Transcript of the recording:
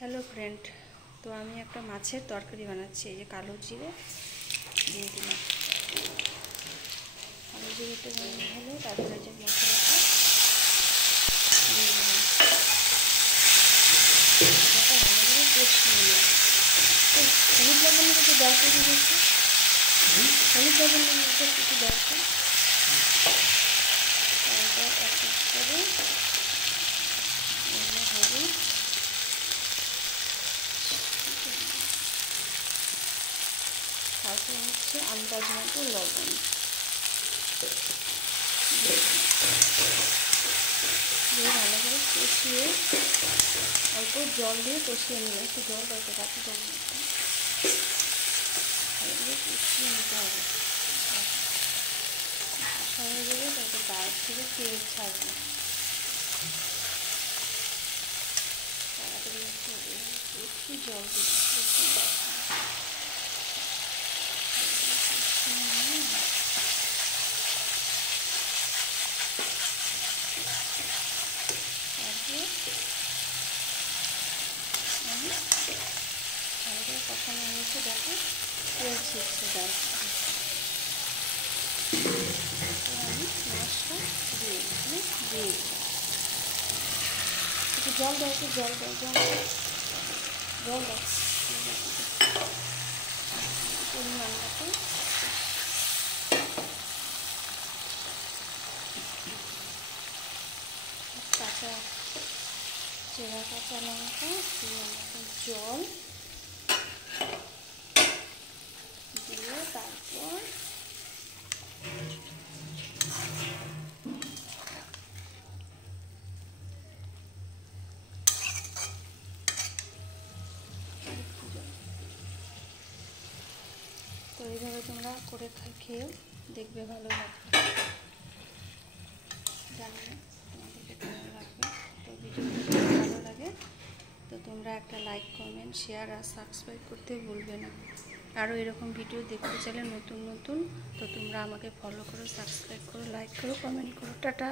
Hello friend, তো আমি একটা মাছের তরকারি বানাচ্ছি। এই যে কালো জিরে দিয়ে দিলাম। কালো জিরেটা হলে তারপরে যে মশলাটা দিয়ে দিলাম। মশলাটা ভালো করে কষিয়ে নেব। হলুদ লবণ একটু দরকার দিয়েছি, হলুদ লবণ একটু দরকার। তারপর এক এক করে হলুদ, তারপর হচ্ছে আন্দাজ মতো লবণ দিয়ে ভালো করে কষিয়ে অল্প জল দিয়ে কষিয়ে নিয়ে একটু জল দরকার, বাকি জল মতো ভালো করে কষিয়ে নিতে হবে। সবাই দেবে তারপর বাইরে থেকে তেল ছাড়বে। তাড়াতাড়ি একটু জল দিতে আমি ভালো করে কষানো হয়েছে। দেখো তেল ছিটছে গাছ থেকে। তো আমি মাছটা দিয়ে দিলাম। একটু জল দাও, একটু জল দাও, জল দাও পরিমাণ মতো। কাঁচা চেরা কাঁচা লঙ্কা দিয়ে মতো জল দিয়ে তারপর তো এইভাবে তোমরা করে খেয়েও দেখবে, ভালো লাগবে। জানি না তোমাদেরকে কেমন লাগবে। তো ভিডিওটা যদি ভালো লাগে তো তোমরা একটা লাইক, কমেন্ট, শেয়ার আর সাবস্ক্রাইব করতে ভুলবে না। আরও এরকম ভিডিও দেখতে চাইলে নতুন তো তোমরা আমাকে ফলো করো, সাবস্ক্রাইব করো, লাইক করো, কমেন্ট করো। টাটা।